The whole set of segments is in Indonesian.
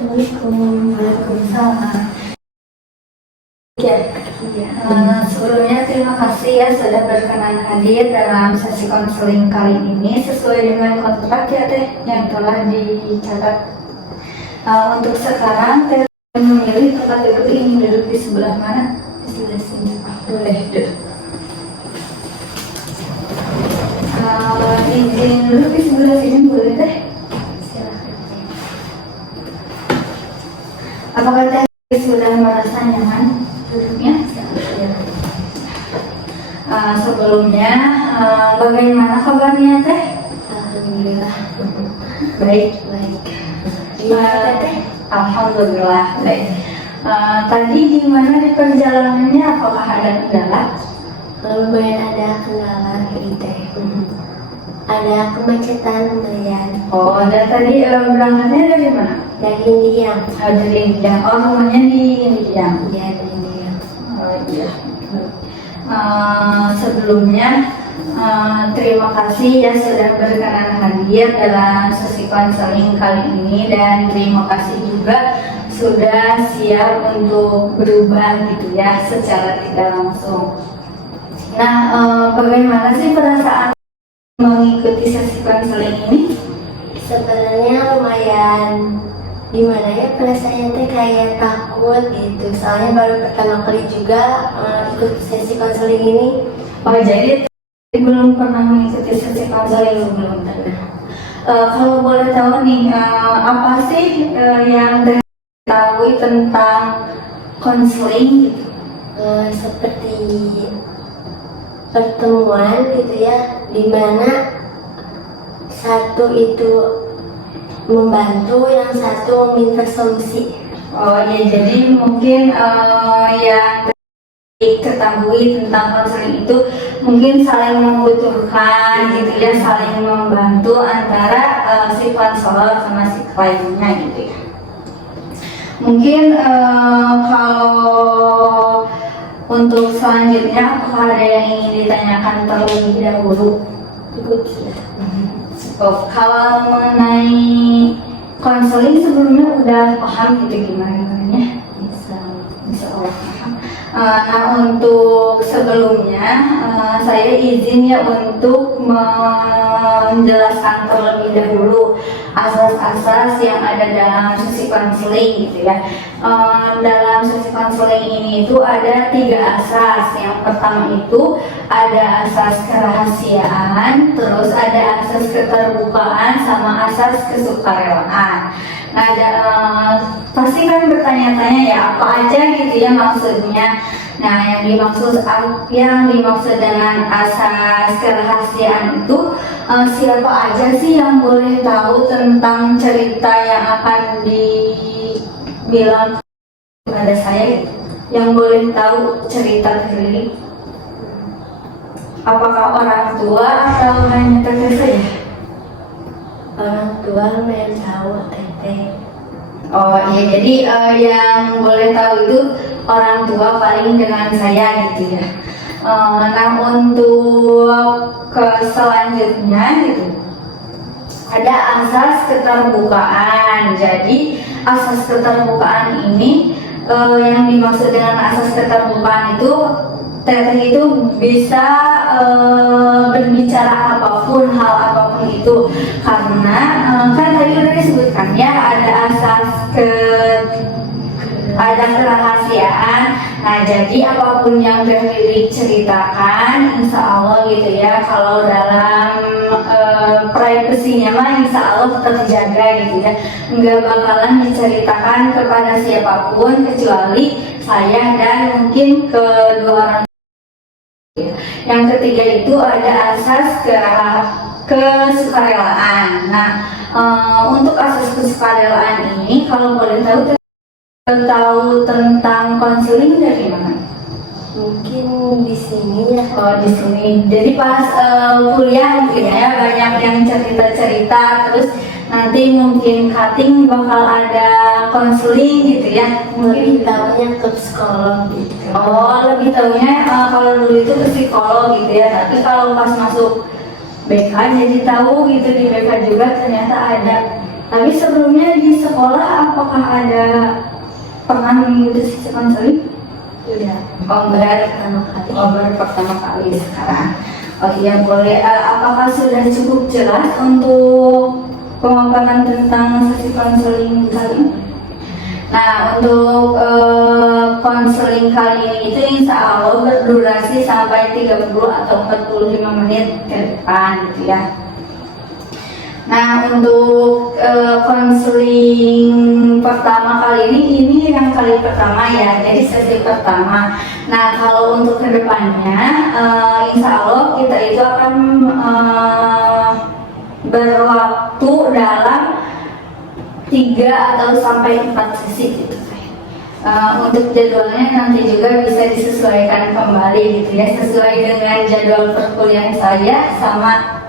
Assalamualaikum. Waalaikumsalam. Ya, sebelumnya terima kasih ya sudah berkenan hadir dalam sesi konseling kali ini sesuai dengan kontrak ya Teh yang telah dicatat. Untuk sekarang Teh memilih tempat duduk ingin duduk di sebelah mana? Di sebelah sini. Boleh duduk. Izin duduk di sebelah sini boleh Teh? Silakan. Apakah Teh sudah merasa nyaman duduknya? Sebelumnya bagaimana kabarnya Teh? Alhamdulillah. Baik. Gimana Teh? Alhamdulillah baik. Tadi gimana di perjalanannya? Apakah ada kendala? Lumayan ada kendala gitu Teh. Ada kemacetan lumayan. Oh, dan tadi berangkatnya dari mana? Dari Indiang. Dari Indiang. Oh, rumahnya di Indiang. Ya, dari Indiang. Oh iya. Sebelumnya terima kasih ya sudah berkenan hadir dalam sesi konseling kali ini, dan terima kasih juga sudah siap untuk berubah gitu ya secara tidak langsung. Nah, bagaimana sih perasaan mengikuti sesi konseling ini? Sebenarnya lumayan gimana ya, perasaannya Teh kayak takut gitu. Soalnya baru pertama kali juga ikut sesi konseling ini. Oh, jadi belum pernah mengikuti sesi konseling? Belum pernah. Kalau boleh tahu nih, apa sih yang diketahui tentang konseling gitu? Seperti pertemuan gitu ya, dimana satu itu membantu, yang satu meminta solusi. Oh ya, jadi mungkin yang diketahui tentang konseling itu mungkin saling membutuhkan gitu ya, saling membantu antara si konselor sama si kliennya gitu ya. Mungkin kalau untuk selanjutnya apakah ada yang ingin ditanyakan terlebih dahulu? Cukup sudah. Oh, kalau mengenai konseling sebelumnya udah paham gitu gimana ya? Bisa Allah paham. Nah, untuk sebelumnya saya izin ya untuk menjelaskan terlebih dahulu asas-asas yang ada dalam sesi konseling gitu ya. Dalam sesi konseling ini itu ada 3 asas. Yang pertama itu ada asas kerahasiaan, terus ada asas keterbukaan, sama asas kesukarelaan. Nah, pasti kan bertanya-tanya ya apa aja gitu ya maksudnya. Nah, yang dimaksud dengan asas kerahasiaan itu siapa aja sih yang boleh tahu tentang cerita yang akan dibilang kepada saya, yang boleh tahu cerita sendiri? Apakah orang tua atau hanya teteh saja? Orang tua lumayan tahu Teteh. Oh iya, jadi yang boleh tahu itu orang tua paling dengan saya gitu ya. Nah, untuk selanjutnya gitu ada asas keterbukaan. Jadi asas keterbukaan ini yang dimaksud dengan asas keterbukaan itu Teteh itu bisa berbicara apapun, hal apapun itu, karena kan tadi udah disebutkan ya ada ada kerahasiaan. Nah, jadi apapun yang diceritakan insya Allah gitu ya, kalau dalam privasinya mah insya Allah tetap dijaga gitu ya, nggak bakalan diceritakan kepada siapapun kecuali saya dan mungkin kedua orang. Yang ketiga itu ada asas kesukarelaan. Nah, untuk asas kesukarelaan ini kalau boleh tahu tentang konseling dari mana? Mungkin di sini ya. Oh, di sini. Jadi pas kuliah mungkin ya banyak yang cerita-cerita, terus nanti mungkin cutting bakal ada konseling gitu ya. Lebih tahunya ke psikolog gitu. Oh, lebih tahunya kalau dulu itu ke psikolog gitu ya. Tapi kalau pas masuk BK jadi tahu gitu, di BK juga ternyata ada. Tapi sebelumnya di sekolah apa apakah ada pernah mengikuti sesi konseling? Udah. Oh, berat Pertama kali. Oh, baru pertama kali sekarang. Oh iya, boleh. Apakah sudah cukup jelas untuk pemaparan tentang sesi konseling kali ini? Nah, untuk konseling kali ini itu insya Allah berdurasi sampai 30 atau 45 menit ke depan gitu ya. Nah, untuk konseling pertama kali ini yang kali pertama ya, jadi sesi pertama. Nah, kalau untuk kedepannya, insya Allah kita itu akan berwaktu dalam 3 atau sampai 4 sesi gitu. Untuk jadwalnya nanti juga bisa disesuaikan kembali gitu ya, sesuai dengan jadwal perkuliahan saya sama.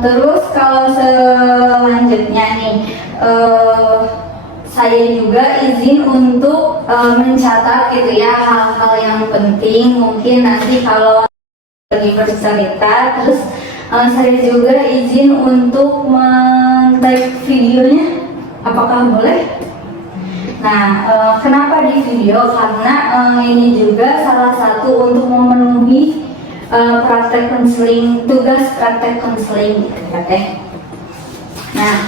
Terus kalau selanjutnya nih, saya juga izin untuk mencatat gitu ya hal-hal yang penting. Mungkin nanti kalau lagi bercerita, terus saya juga izin untuk men-tag videonya. Apakah boleh? Nah, kenapa di video? Karena ini juga salah satu untuk memenuhi praktek konseling, tugas praktek konseling gitu ya teh. Nah,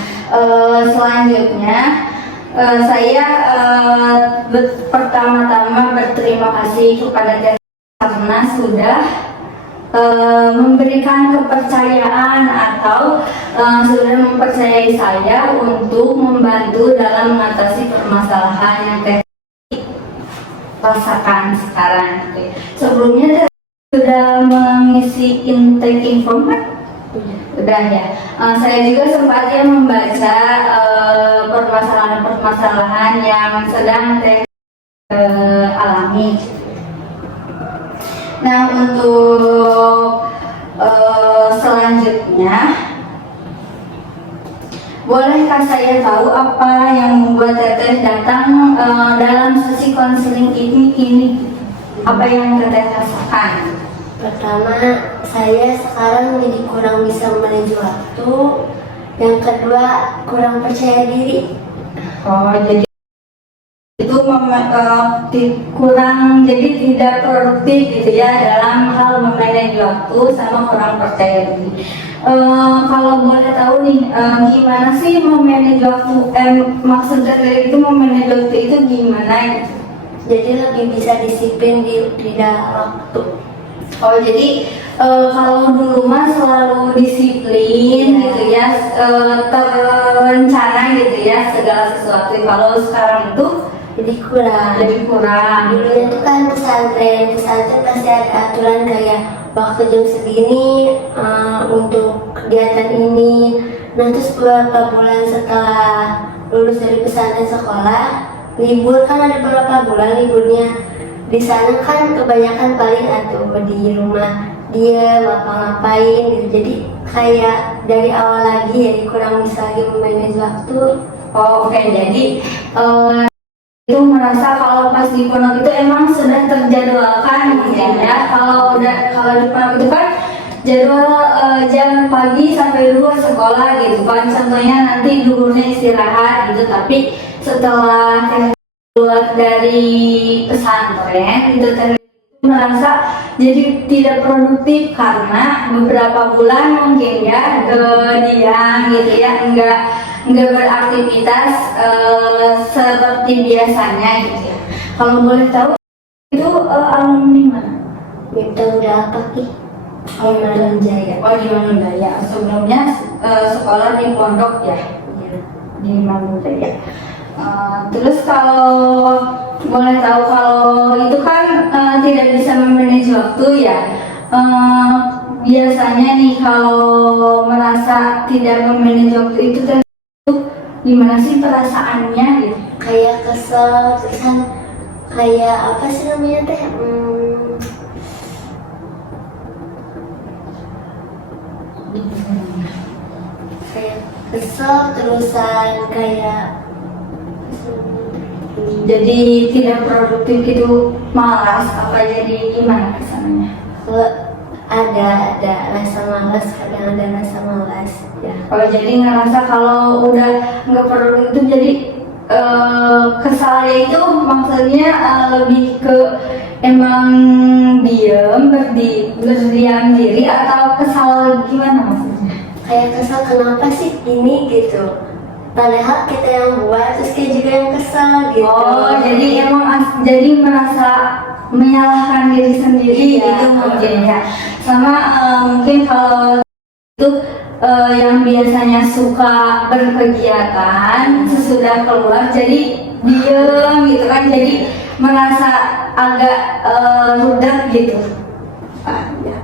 selanjutnya saya pertama-tama berterima kasih kepada Teh karena sudah memberikan kepercayaan atau sudah mempercayai saya untuk membantu dalam mengatasi permasalahan yang Teh rasakan sekarang. Sebelumnya sudah mengisi intake informat? Udah ya. Saya juga sempat ya membaca permasalahan-permasalahan yang sedang Teh alami. Nah, untuk selanjutnya, bolehkah saya tahu apa yang membuat Teteh datang dalam sesi konseling ini? Apa yang Teteh rasakan? Pertama, saya sekarang jadi kurang bisa memanage waktu. Yang kedua, kurang percaya diri. Oh, jadi itu kurang, jadi tidak produktif gitu ya dalam hal memanage waktu sama kurang percaya diri. Kalau boleh tahu nih, gimana sih memanage waktu? Maksudnya dari itu memanage waktu itu gimana? Jadi lebih bisa disiplin di dalam waktu. Oh, jadi kalau dulu mah selalu disiplin gitu ya, terencana gitu ya segala sesuatu. Kalau sekarang itu Jadi kurang. Dulunya tuh kan pesantren pasti ada aturan kayak waktu jam segini untuk kegiatan ini. Nah, terus beberapa bulan setelah lulus dari pesantren sekolah, libur kan ada beberapa bulan liburnya. Di sana kan kebanyakan paling atau di rumah dia ngapa-ngapain gitu. Jadi kayak dari awal lagi jadi kurang bisa lagi memanage waktu. Oh, oke. Jadi itu merasa kalau pas di pondok itu emang sudah terjadwalkan gitu ya. Kalau di pondok itu kan jadwal jam pagi sampai duhur sekolah gitu kan. Contohnya nanti duhurnya istirahat gitu. Tapi setelah keluar dari pesantren itu merasa jadi tidak produktif karena beberapa bulan mungkin ya diam gitu ya, enggak beraktivitas seperti biasanya gitu ya. Kalau boleh tahu itu alumni mana? Itu udah apa sih? Oh, di Manunjaya. Oh, di Manunjaya. Sebelumnya sekolah di pondok ya? Iya. Di Manunjaya. Terus kalau boleh tahu, kalau itu kan tidak bisa memanage waktu ya. Biasanya nih kalau merasa tidak memanage waktu itu gimana sih perasaannya gitu? Kayak kesel, terusan kayak apa sih namanya teh? Kayak kesel terusan kayak jadi tidak produktif gitu, malas apa jadi gimana kesannya? ada rasa malas, kadang ada rasa malas. Ya. Oh, jadi ngerasa kalau udah nggak perlu itu jadi kesalnya itu maksudnya lebih ke emang berdiam diri atau kesal gimana maksudnya? Kayak kesal kenapa sih ini gitu. Padahal kita yang buat, terus kayak juga yang kesal gitu. Oh, jadi emang jadi merasa menyalahkan diri sendiri Iya. gitu mungkin ya. Sama mungkin kalau itu yang biasanya suka berkegiatan sesudah keluar jadi diem gitu kan, jadi merasa agak rudak gitu. Ya.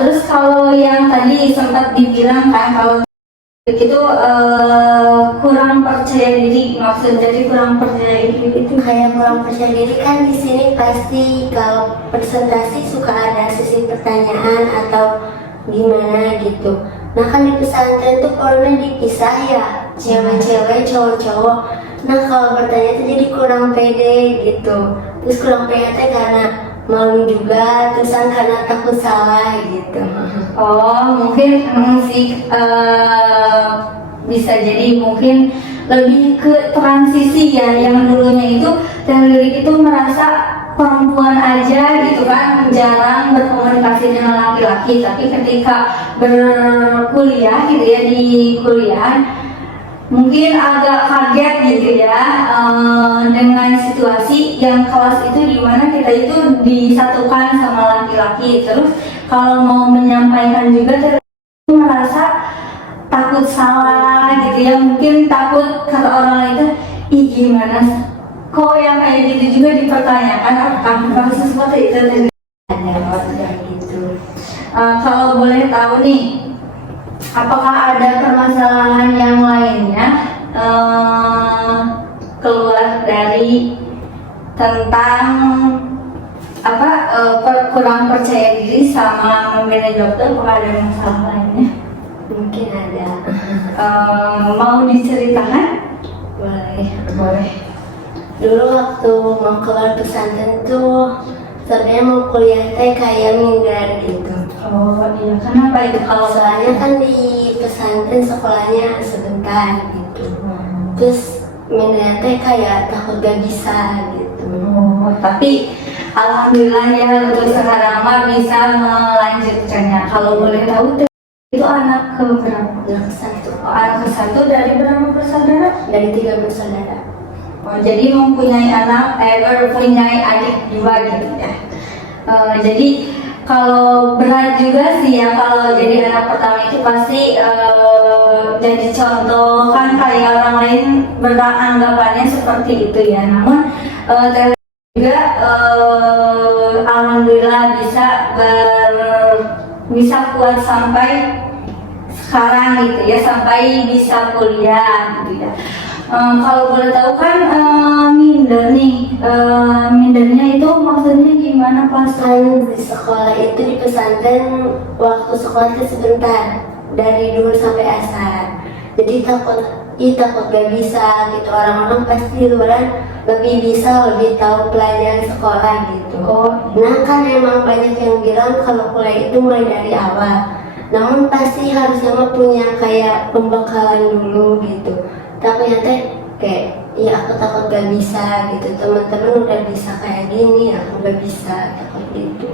Terus kalau yang tadi sempat dibilang kan kalau itu kurang percaya diri, maksud dari kurang percaya diri itu Kayak kurang percaya diri kan di sini pasti kalau presentasi suka ada sesi pertanyaan atau gimana gitu. Nah kan di pesantren tuh polanya dipisah ya, cewek-cewek, cowok-cowok. Nah kalau bertanya tuh jadi kurang pede gitu. Terus kurang pede karena malu juga, terusan karena takut salah gitu. Oh, mungkin sih bisa jadi mungkin lebih ke transisi ya, yang dulunya itu dan diri itu merasa perempuan aja gitu kan, jarang berkomunikasi dengan laki-laki, tapi ketika berkuliah gitu ya, di kuliah mungkin agak kaget gitu ya dengan situasi yang kelas itu di mana kita itu disatukan sama laki-laki. Terus kalau mau menyampaikan juga itu merasa takut salah gitu ya, mungkin takut kata orang lain itu ih gimana kok yang kayak gitu juga dipertanyakan, apakah sesuatu itu Ada gitu. kalau boleh tahu nih, apakah ada permasalahan yang lainnya keluar dari tentang apa kurang percaya diri sama memilih dokter? Apakah ada masalah lainnya? Mungkin ada. Mau diceritakan? Boleh. Boleh. Dulu waktu mau keluar pesantren tuh sebenarnya mau kuliah teh kayak minder gitu. Oh iya, kenapa itu? Kalau Soalnya kan di pesantren sekolahnya sebentar gitu. Terus minder teh kayak takut gak bisa gitu. oh, tapi alhamdulillah ya untuk sekarang mah bisa melanjutkannya. Kalau boleh tahu tuh, itu anak ke berapa? Yang satu Anak ke satu dari berapa bersaudara? dari 3 bersaudara. Oh, jadi mempunyai mempunyai adik juga gitu ya. Jadi kalau berat juga sih ya kalau jadi anak pertama itu pasti jadi contoh kan, kayak orang lain beranggapannya seperti itu ya. Namun juga alhamdulillah bisa kuat sampai sekarang gitu ya, sampai bisa kuliah gitu ya. Kalau boleh tahu kan minder nih, mindernya itu maksudnya gimana pas? Kan di sekolah itu di pesantren waktu sekolah itu sebentar dari dulu sampai asar. Jadi takut gak bisa gitu, orang-orang pasti di luaran lebih bisa, lebih tahu pelajaran sekolah gitu. Oh, Nah kan emang banyak yang bilang kalau kuliah itu mulai dari awal. Namun pasti harusnya mah punya kayak pembekalan dulu gitu. Tapi teh kayak ya aku takut gak bisa gitu, teman-teman udah bisa kayak gini, aku gak bisa, takut gitu.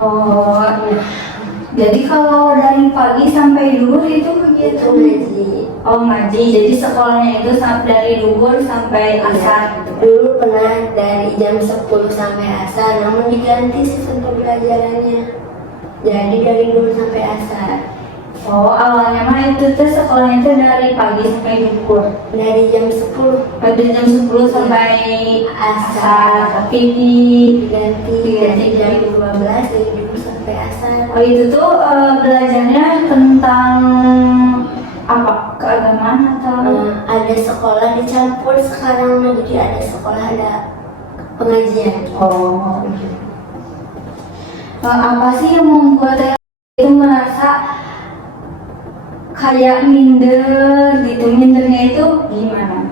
oh, iya. Jadi kalau dari pagi sampai duhur itu Itu begitu? ngaji. Oh ngaji, jadi sekolahnya itu dari duhur sampai asar gitu. Dulu pernah dari jam 10 sampai asar, namun diganti sistem pembelajarannya. Jadi dari dulu sampai asar. Oh awalnya mah itu tuh sekolahnya itu dari pagi sampai duhur. Dari jam 10 Dari jam 10 sampai asar, tapi diganti jam 12 dari dulu sampai asar. oh itu tuh belajarnya tentang apa? Keagamaan atau? Ada sekolah dicampur sekarang, jadi ada sekolah ada pengajian. Oh. Apa sih yang membuat itu merasa kayak minder gitu? Mindernya itu gimana?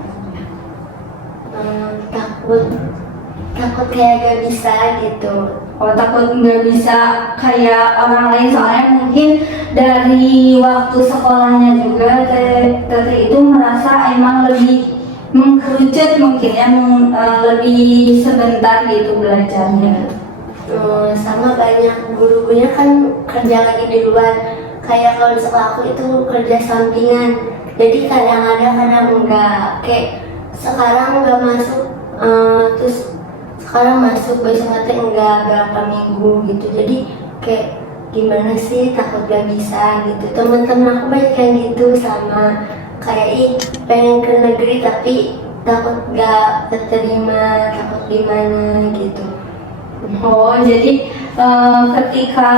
Takut kayak gak bisa gitu. Oh takut nggak bisa kayak orang lain, soalnya mungkin dari waktu sekolahnya juga Teteh itu merasa emang lebih mengkerucut mungkin ya, lebih sebentar gitu belajarnya. Sama banyak guru-gurunya kan kerja lagi di luar. Kayak kalau di sekolah aku itu kerja sampingan. Jadi kadang ada kadang enggak. Kayak sekarang enggak masuk, terus sekarang masuk besok nanti enggak berapa minggu gitu. Jadi kayak gimana sih, takut gak bisa gitu. Teman-teman aku banyak yang gitu, sama kayak pengen ke negeri tapi takut gak terima, takut gimana gitu. Oh, jadi ketika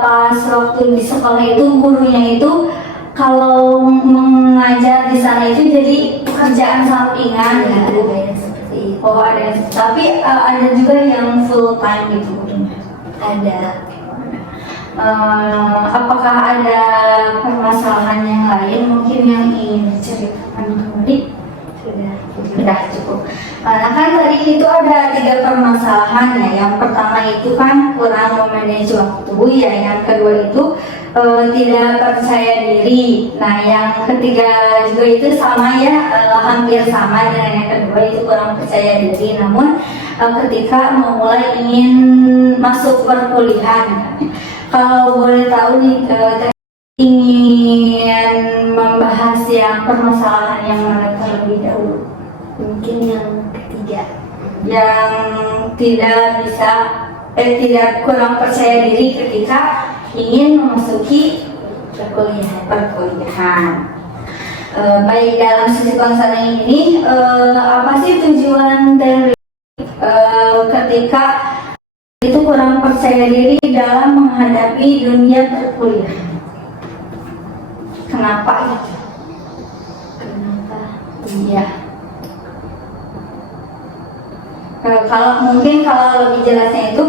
pas waktu di sekolah itu gurunya itu kalau mengajar di sana itu jadi pekerjaan sampingan Ada gitu. yang seperti itu. Oh, ada. Tapi ada juga yang full time gitu gurunya. Ada. Apakah ada permasalahan yang lain mungkin yang ingin diceritakan kembali? Sudah cukup. Nah kan tadi itu ada 3 permasalahan ya. Yang pertama itu kan kurang memanage waktu ya. Yang kedua itu tidak percaya diri. Nah yang ketiga juga itu sama ya, hampir sama dengan yang kedua, itu kurang percaya diri. Namun ketika memulai ingin masuk perkuliahan, kalau boleh tahu nih, ingin membahas yang permasalahan yang mana terlebih dahulu? Mungkin yang ketiga, Yang tidak kurang percaya diri ketika ingin memasuki perkuliahan. Baik, dalam sesi konseling ini apa sih tujuan dari ketika itu kurang percaya diri dalam menghadapi dunia perkuliahan? Kenapa itu? kenapa? Iya. Kalau lebih jelasnya itu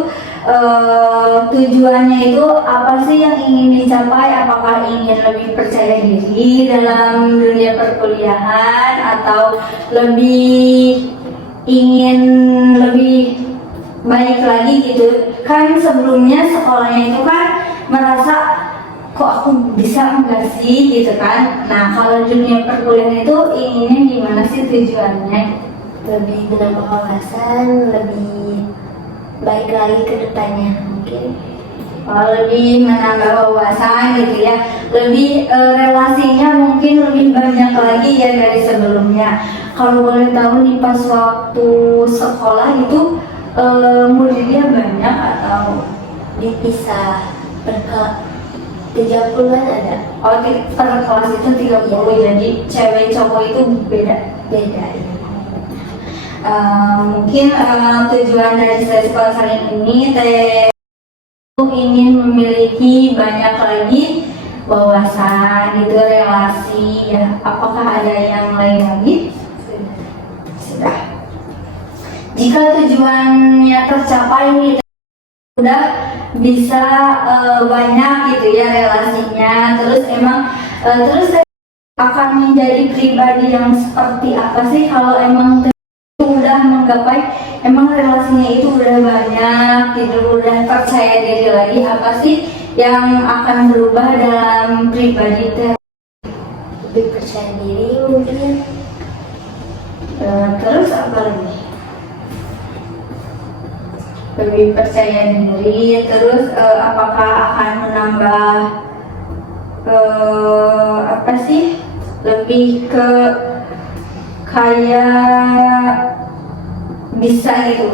tujuannya itu apa sih yang ingin dicapai? Apakah ingin lebih percaya diri dalam dunia perkuliahan atau ingin lebih baik lagi gitu? Kan sebelumnya sekolahnya itu kan merasa kok aku bisa enggak sih gitu kan. Nah kalau dunia perkuliahan itu inginnya gimana sih tujuannya? Lebih menambah wawasan, lebih baik lagi ke depannya mungkin. Lebih menambah wawasan gitu ya, lebih relasinya mungkin lebih banyak lagi ya dari sebelumnya. Kalau boleh tahu nih, pas waktu sekolah itu muridnya banyak atau Dipisah per 30-an ada. oh per kelas itu 30, jadi cewek cowok itu beda. Ya. Mungkin tujuan dari sesi konseling ini ingin memiliki banyak lagi wawasan itu, relasi ya. Apakah ada yang lain lagi? Sudah. Jika tujuannya tercapai nih, udah bisa banyak gitu ya relasinya, terus akan menjadi pribadi yang seperti apa sih kalau emang udah menggapai, emang relasinya itu udah banyak gitu, udah percaya diri lagi, apa sih yang akan berubah dalam pribadi Lebih percaya diri mungkin. terus apa lagi? Lebih percaya diri, terus apakah akan menambah apa sih, lebih ke kayak bisa gitu.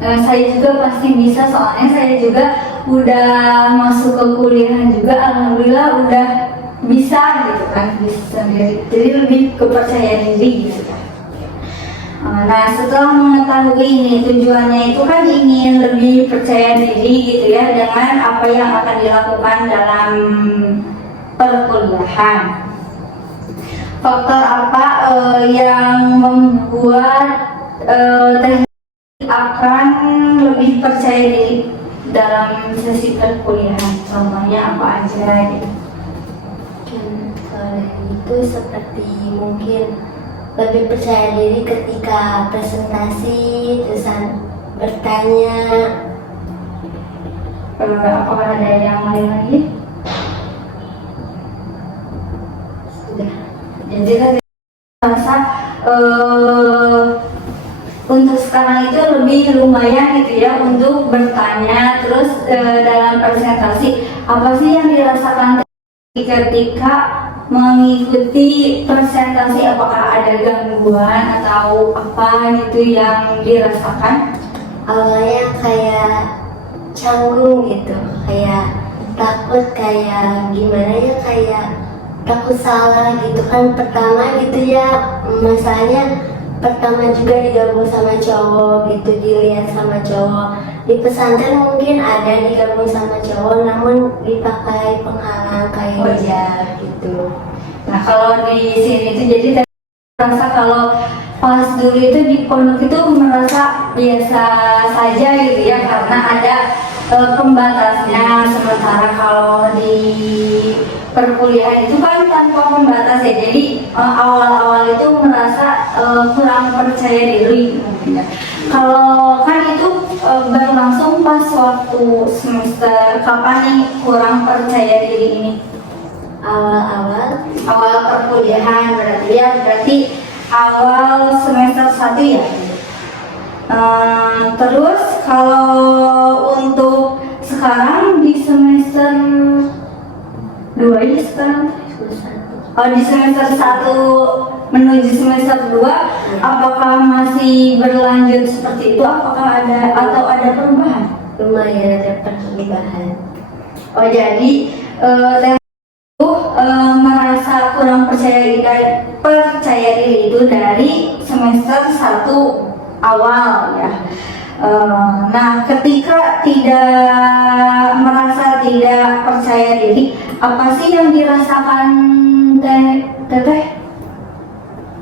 Saya juga pasti bisa, soalnya saya juga udah masuk ke kuliah juga, alhamdulillah udah bisa gitu kan, bisa sendiri, jadi lebih kepercaya diri gitu kan. Nah setelah mengetahui ini tujuannya itu kan ingin lebih percaya diri gitu ya dengan apa yang akan dilakukan dalam perkuliahan. Faktor apa yang membuat teknik akan lebih percaya diri dalam sesi perkuliahan? Contohnya apa aja gitu? Soalnya itu seperti mungkin lebih percaya diri ketika presentasi, terusan bertanya. Apakah ada yang lain lagi? Jadi kan merasa untuk sekarang itu lebih lumayan gitu ya untuk bertanya. Terus dalam presentasi apa sih yang dirasakan ketika mengikuti presentasi, apakah ada gangguan atau apa gitu yang dirasakan? Awalnya kayak canggung gitu, kayak takut, kayak gimana ya, kayak takut salah gitu kan. Pertama gitu ya, masalahnya pertama juga digabung sama cowok gitu, dilihat sama cowok. Di pesantren mungkin ada digabung sama cowok, namun dipakai penghalang kayak hijab gitu. Nah kalau di sini itu jadi merasa kalau pas dulu itu di pondok itu merasa biasa saja gitu ya, karena ada pembatasnya. Sementara kalau di perkuliahan itu kan tanpa pembatas ya, jadi awal-awal itu merasa kurang percaya diri mungkin ya. Kalau kan itu berlangsung pas waktu semester kapan nih kurang percaya diri ini? Awal perkuliahan berarti ya, berarti awal semester 1 ya. Terus kalau untuk sekarang di semester 2 ini sekarang, oh di semester 1 menuju semester 2, apakah masih berlanjut seperti itu? Apakah ada atau ada perubahan? Lumayan ada perubahan. Oh jadi merasa kurang percaya diri itu dari semester 1 awal ya. Nah, ketika merasa tidak percaya diri, apa sih yang dirasakan teteh?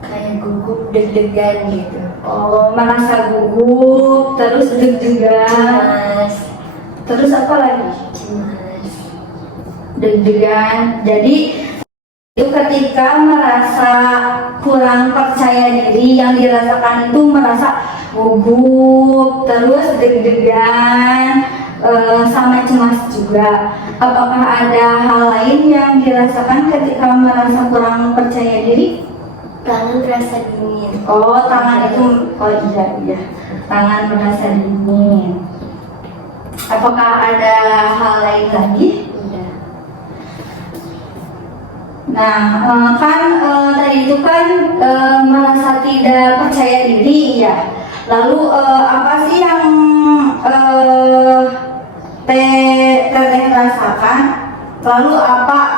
Kayak gugup, deg-degan gitu. Oh, merasa gugup, terus deg-degan. Cemas. Terus apa lagi? Cemas. Deg-degan. Jadi itu ketika merasa kurang percaya diri, yang dirasakan itu merasa gugup, terus deg-degan, sama cemas juga. Apakah ada hal lain yang dirasakan ketika merasa kurang percaya diri? Tangan terasa dingin. Oh, tangan itu, oh iya, tangan merasa dingin. Apakah ada hal lain lagi? Nah, kan tadi itu kan merasa tidak percaya diri ya. Lalu apa sih yang teteh rasakan? Lalu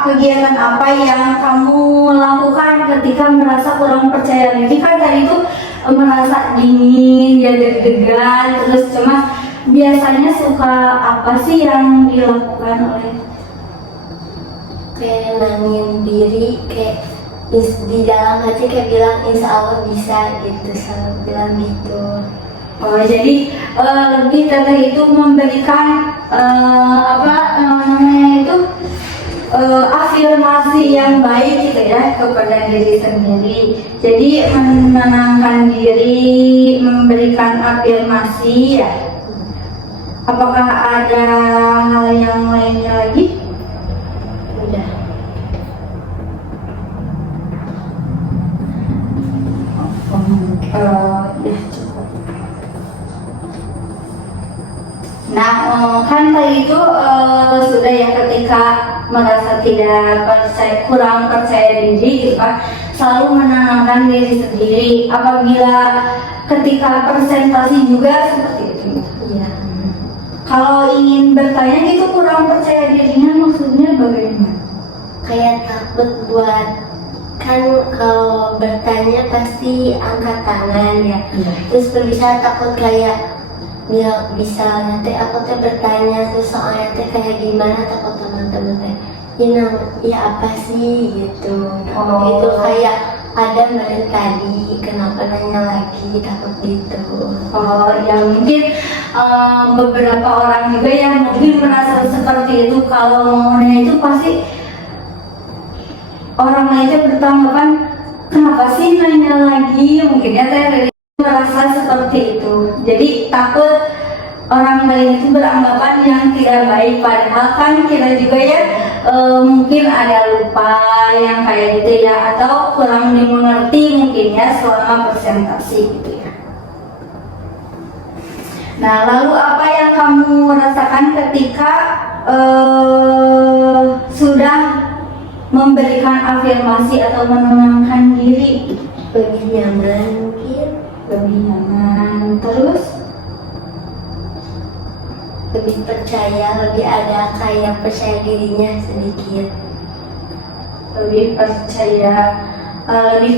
kegiatan apa yang kamu lakukan ketika merasa kurang percaya diri? Kan tadi itu merasa dingin, ya deg-degan, terus cemas. Biasanya suka apa sih yang dilakukan oleh? Kayak nenangin diri, kayak di dalam hati kayak bilang insya Allah bisa gitu, selalu bilang gitu. Oh jadi lebih teteh itu memberikan afirmasi yang baik gitu ya kepada diri sendiri. Jadi menenangkan diri, memberikan afirmasi ya. Apakah ada hal yang lainnya lagi? Udah. Ya cukup. Nah, kan tadi itu sudah ya ketika merasa kurang percaya diri gitu kan, selalu menenangkan diri sendiri. Apabila ketika presentasi juga seperti itu. Iya. Kalau ingin bertanya gitu kurang percaya dirinya maksudnya bagaimana? Kayak takut buat, kan kalau bertanya pasti angkat tangan ya. Iya. Terus bisa takut kayak dia bisa nanti aku teh bertanya terus soalnya teh kayak gimana, takut teman-teman teh ya apa sih gitu. Oh. Itu kayak ada meren tadi kenapa nanya lagi, takut gitu. Oh ya mungkin beberapa orang juga yang mungkin merasa seperti itu, kalau mau nanya itu pasti orang lainnya bertanggapan kenapa sih nanya lagi, mungkin ya teh merasa seperti itu. Jadi takut orang lain itu beranggapan yang tidak baik, padahal kan kita juga ya mungkin ada lupa yang kayak gitu ya, atau kurang dimengerti mungkin ya selama presentasi gitu ya. Nah, lalu apa yang kamu rasakan ketika sudah memberikan afirmasi atau menenangkan diri? Lebih nyaman mungkin, Lebih nyaman, terus lebih percaya, lebih ada kayak percaya dirinya sedikit. lebih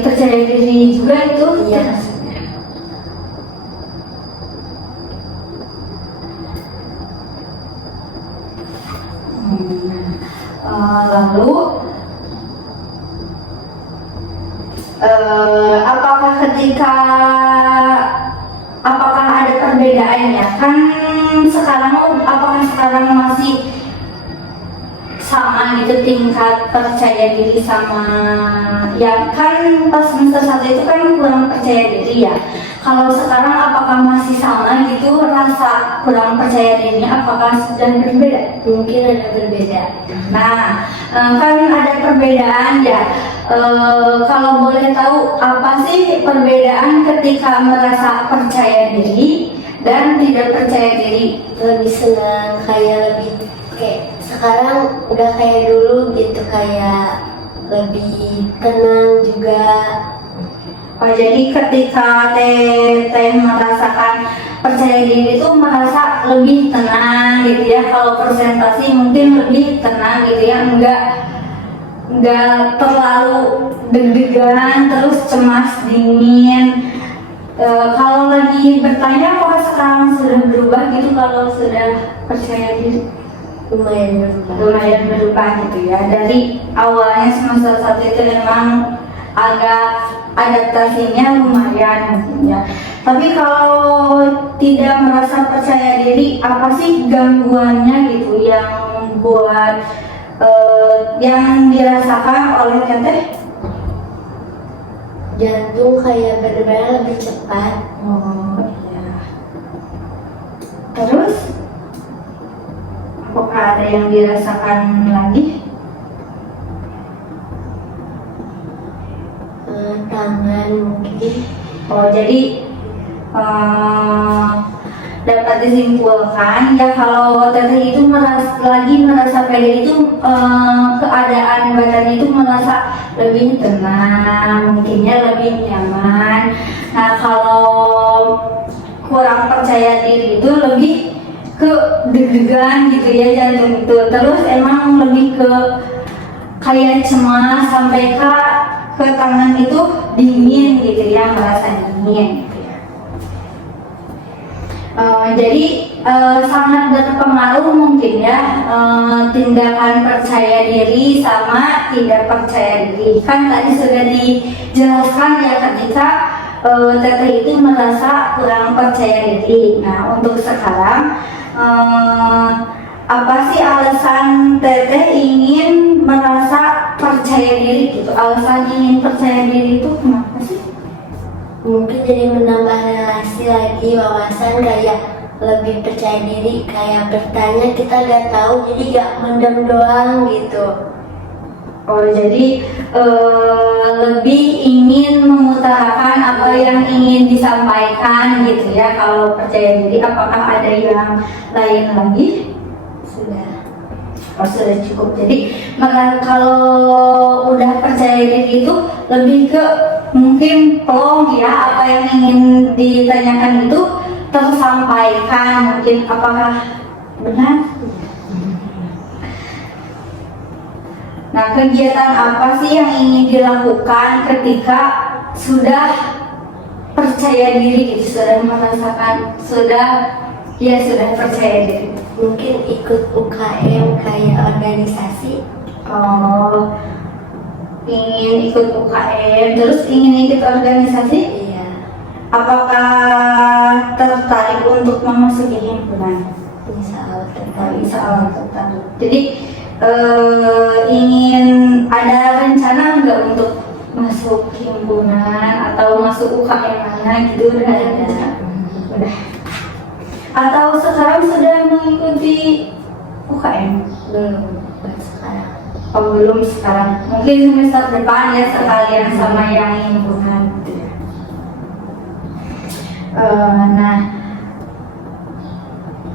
percaya diri juga itu? Iya. Lalu apakah ada perbedaannya? Kan apakah sekarang masih sama gitu tingkat percaya diri sama ya kan pas semester 1 itu kan kurang percaya diri ya. Kalau sekarang apakah masih sama gitu rasa kurang percaya dirinya, apakah sudah berbeda? Mungkin ada berbeda. Nah, kan ada perbedaan ya. Kalau boleh tahu apa sih perbedaan ketika merasa percaya diri dan tidak percaya diri? Lebih senang, kayak lebih kayak sekarang udah kayak dulu gitu, kayak lebih tenang juga. Oh, jadi ketika Teteh merasakan percaya diri itu merasa lebih tenang gitu ya. Kalau presentasi mungkin lebih tenang gitu ya, enggak terlalu deg-degan terus cemas dingin. Kalau lagi bertanya apakah sekarang sudah berubah gitu kalau sudah percaya diri? Lumayan berubah gitu ya. Dari awalnya semester 1 itu memang agak adaptasinya lumayan mungkin ya. Tapi kalau tidak merasa percaya diri, apa sih gangguannya gitu yang buat yang dirasakan oleh Teteh? Jantung kayak berdebar lebih cepat. Oh iya. Terus apakah ada yang dirasakan lagi? Tangan mungkin. Oh, jadi dapat disimpulkan ya kalau Teteh itu merasa pede itu keadaan badan itu merasa lebih tenang, mungkinnya lebih nyaman. Nah, kalau kurang percaya diri itu lebih ke deg-degan gitu ya jantung itu. Terus emang lebih ke kayak cemas sampai ke tangan itu dingin gitu ya, merasa dingin gitu ya. Jadi sangat berpengaruh mungkin ya tindakan percaya diri sama tidak percaya diri. Kan tadi sudah dijelaskan ya ketika Teteh itu merasa kurang percaya diri. Nah, untuk sekarang apa sih alasan Teteh ingin merasa percaya diri gitu? Alasan ingin percaya diri itu kenapa sih? Mungkin jadi menambah relasi lagi, wawasan, kayak lebih percaya diri, kayak bertanya kita gak tahu, jadi gak mendem doang gitu. Oh, jadi lebih ingin mengutarakan apa yang ingin disampaikan gitu ya. Kalau percaya diri, apakah ada yang lain lagi? Sudah. Oh, sudah cukup. Jadi kalau udah percaya diri itu lebih ke mungkin plong ya, apa yang ingin ditanyakan itu tersampaikan. Mungkin apakah benar? Nah, kegiatan apa sih yang ingin dilakukan ketika sudah percaya diri, gitu, sudah merasakan, sudah percaya diri? Mungkin ikut UKM kayak organisasi. Oh, ingin ikut UKM, terus ingin ikut organisasi? Iya. Apakah tertarik untuk memasuki himpunan? Insya Allah Insya Allah tertarik. Jadi ingin ada rencana nggak untuk masuk himpunan atau masuk UKM mana gitu? Udah ada? Udah. Atau sekarang sudah mengikuti UKM? belum sekarang. Oh, belum sekarang. Mungkin semester depan ya sekalian sama yang himpunan. Gitu ya. Nah,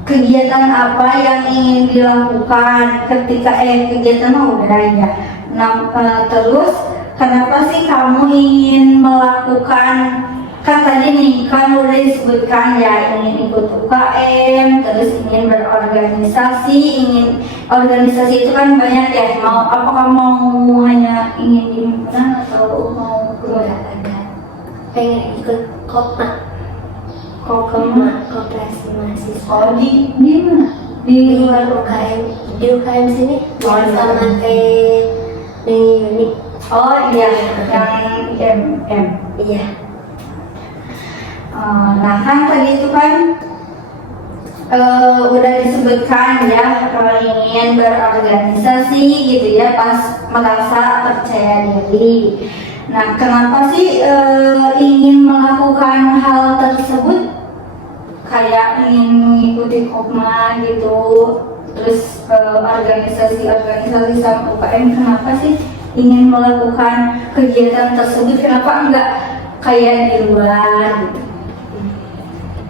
kegiatan apa yang ingin dilakukan ketika kegiatan mah udah ya. Nah, terus kenapa sih kamu ingin melakukan, kan tadi nih kan udah disebutkan ya, ingin ikut UKM, terus ingin berorganisasi, organisasi itu kan banyak ya, apakah mau hanya ingin di himpunan atau mau Agak pengen ikut Kopma, Koperasi Mahasiswa. Oh, di mana? Di luar UKM, di UKM sini sama kayak Yuni. Oh iya, yang IMM. Iya. Nah kan tadi itu kan udah disebutkan ya, ingin berorganisasi gitu ya, pas merasa percaya diri. Nah, kenapa sih ingin melakukan hal tersebut? Kayak ingin mengikuti Kopma gitu, terus organisasi sama UKM, kenapa sih ingin melakukan kegiatan tersebut? Kenapa enggak kayak di luar gitu?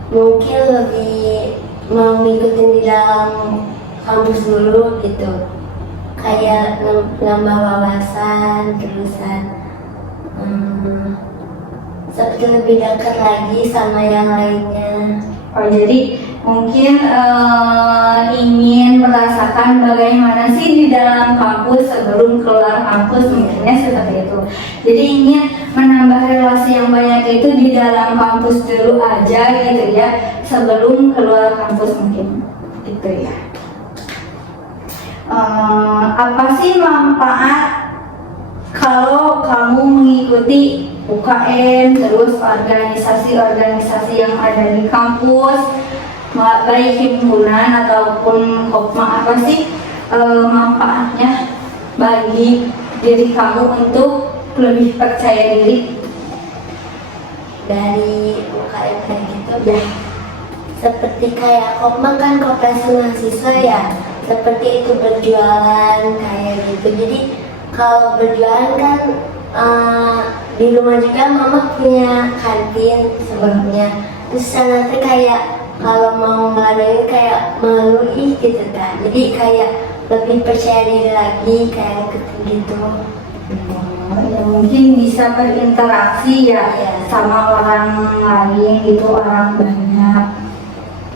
Mungkin lebih mau ngikutin di dalam kampus dulu gitu, kayak nambah wawasan, terusan seperti lebih dekat lagi sama yang lainnya. Oh, jadi mungkin ingin merasakan bagaimana sih di dalam kampus sebelum keluar kampus, mungkinnya seperti itu. Jadi ingin menambah relasi yang banyak itu di dalam kampus dulu aja gitu ya, sebelum keluar kampus mungkin itu ya. Apa sih manfaat kalau kamu mengikuti UKM, terus organisasi-organisasi yang ada di kampus, baik himpunan ataupun Kopma, apa sih manfaatnya bagi diri kamu untuk lebih percaya diri? Dari UKM kayak gitu ya, seperti kayak Kopma kan Koperasi Mahasiswa ya, seperti itu berjualan kayak gitu. Jadi kalau berjualan kan di rumah juga mama punya kantin sebelumnya, terus nanti kayak kalau mau ngeladenin kayak malu gitu kan, jadi kayak lebih percaya diri lagi kayak gitu. Ya, mungkin bisa berinteraksi ya, sama orang lain gitu, orang banyak.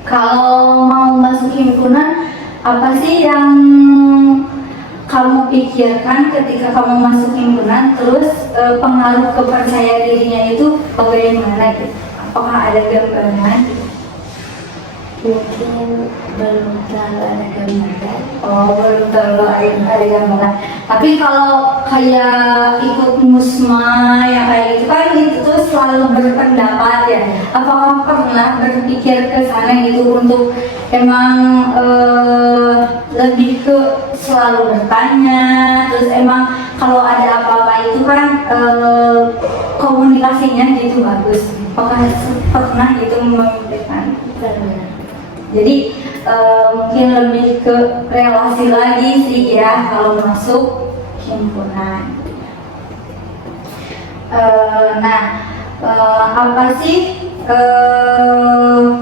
Kalau mau masuk himpunan, apa sih yang kamu pikirkan ketika kamu masuk himpunan, terus pengaruh kepercayaan dirinya itu bagaimana gitu? Apakah ada gambaran? Mungkin belum terlalu ada gambaran. Oh, belum terlalu ada gambaran. Tapi kalau kayak ikut musma ya kayak gitu kan, itu tuh selalu berpendapat ya. Apakah pernah berpikir ke sana gitu untuk emang lebih ke selalu bertanya, terus emang kalau ada apa-apa itu kan komunikasinya gitu bagus. Apakah pernah gitu memikirkan? Pernah. Jadi mungkin lebih ke relasi lagi sih ya kalau masuk himpunan. Apa sih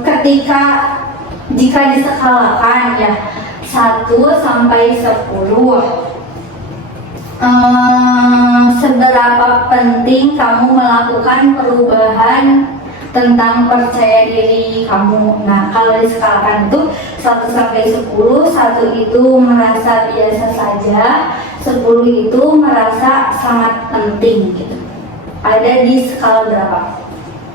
ketika jika diskalakan ya 1 sampai 10, seberapa penting kamu melakukan perubahan tentang percaya diri kamu? Nah, kalau diskalakan itu 1 sampai 10, 1 itu merasa biasa saja, 10 itu merasa sangat penting gitu. Ada di skala berapa?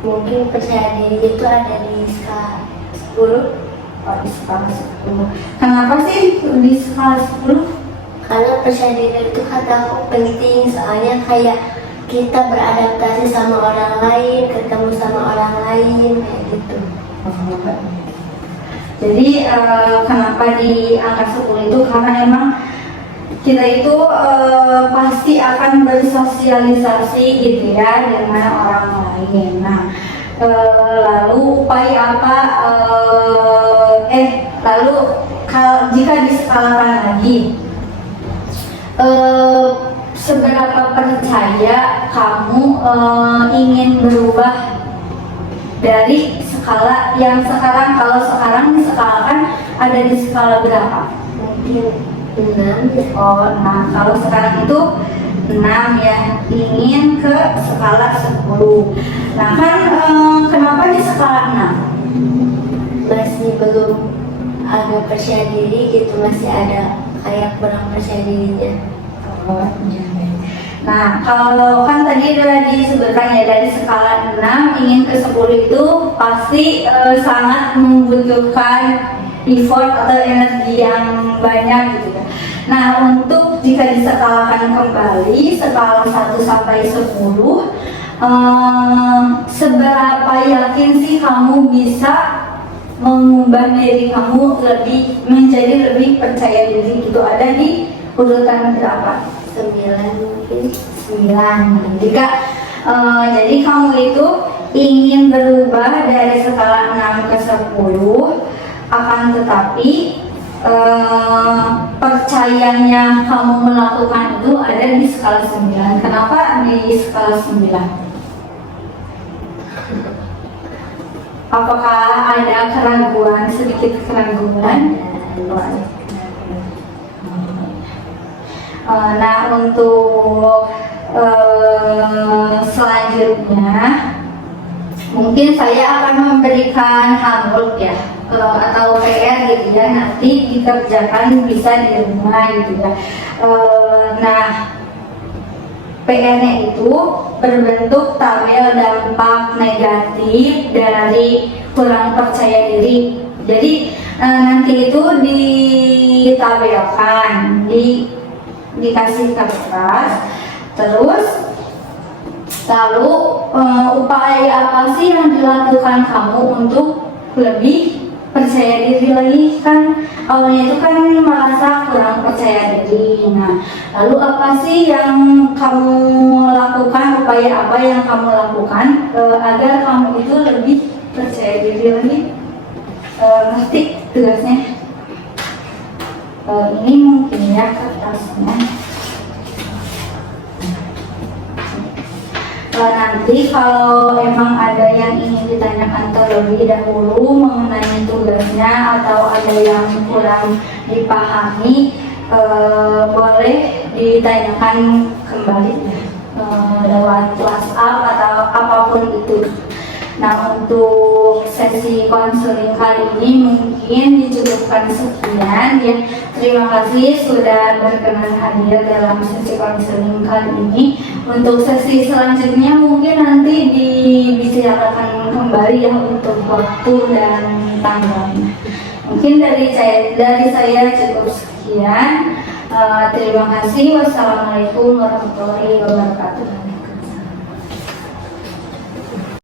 Mungkin percaya diri itu ada di skala 10. Oh, di skala 10. Kenapa sih di skala 10? Karena percaya diri itu kata aku penting, soalnya kayak kita beradaptasi sama orang lain, ketemu sama orang lain kayak gitu. Jadi kenapa di angka 10 itu? Karena emang kita itu pasti akan bersosialisasi gitu ya dengan orang lain. Nah, lalu upaya apa? Lalu jika diskalakan lagi, eh, seberapa percaya kamu ingin berubah dari skala yang sekarang? Kalau sekarang diskalakan ada di skala berapa? Mungkin 6. Oh, nah kalau sekarang itu 6 ya, ingin ke skala 10. Nah kan kenapa di skala 6? Masih belum ada percaya diri gitu, masih ada kayak kurang percaya dirinya. Oh, iya. Nah, kalau kan tadi udah disebutkan ya dari skala 6 ingin ke 10 itu pasti sangat membutuhkan effort atau energi yang banyak gitu ya. Nah, untuk jika diskalakan kembali skala 1 sampai 10, seberapa yakin sih kamu bisa mengubah diri kamu menjadi lebih percaya diri gitu? Ada di urutan berapa? 9 mungkin. 9. Jadi kamu itu ingin berubah dari skala 6 ke 10, akan tetapi percayanya kamu melakukan itu ada di skala 9. Kenapa di skala 9? Apakah ada keraguan, sedikit keraguan? Nah, untuk selanjutnya mungkin saya akan memberikan homework ya, atau PR gitu ya, nanti dikerjakan bisa di rumah gitu ya. Nah, PR-nya itu berbentuk tabel dampak negatif dari kurang percaya diri. Jadi nanti itu ditabelkan, dikasih kertas, terus lalu upaya apa sih yang dilakukan kamu untuk lebih percaya diri lagi? Kan awalnya itu kan merasa kurang percaya diri. Nah, lalu apa sih yang kamu lakukan, upaya apa yang kamu lakukan agar kamu itu lebih percaya diri lagi? Ngerti tugasnya? Ini mungkin ya kertasnya. Nanti kalau emang ada yang ingin ditanyakan terlebih dahulu mengenai tugasnya atau ada yang kurang dipahami, boleh ditanyakan kembali lewat WhatsApp atau apapun itu. Nah, untuk sesi konseling kali ini mungkin dicukupkan sekian ya. Terima kasih sudah berkenan hadir dalam sesi konseling kali ini. Untuk sesi selanjutnya mungkin nanti dibicarakan kembali ya untuk waktu dan tanggalnya. Mungkin dari saya cukup sekian. Terima kasih. Wassalamualaikum warahmatullahi wabarakatuh.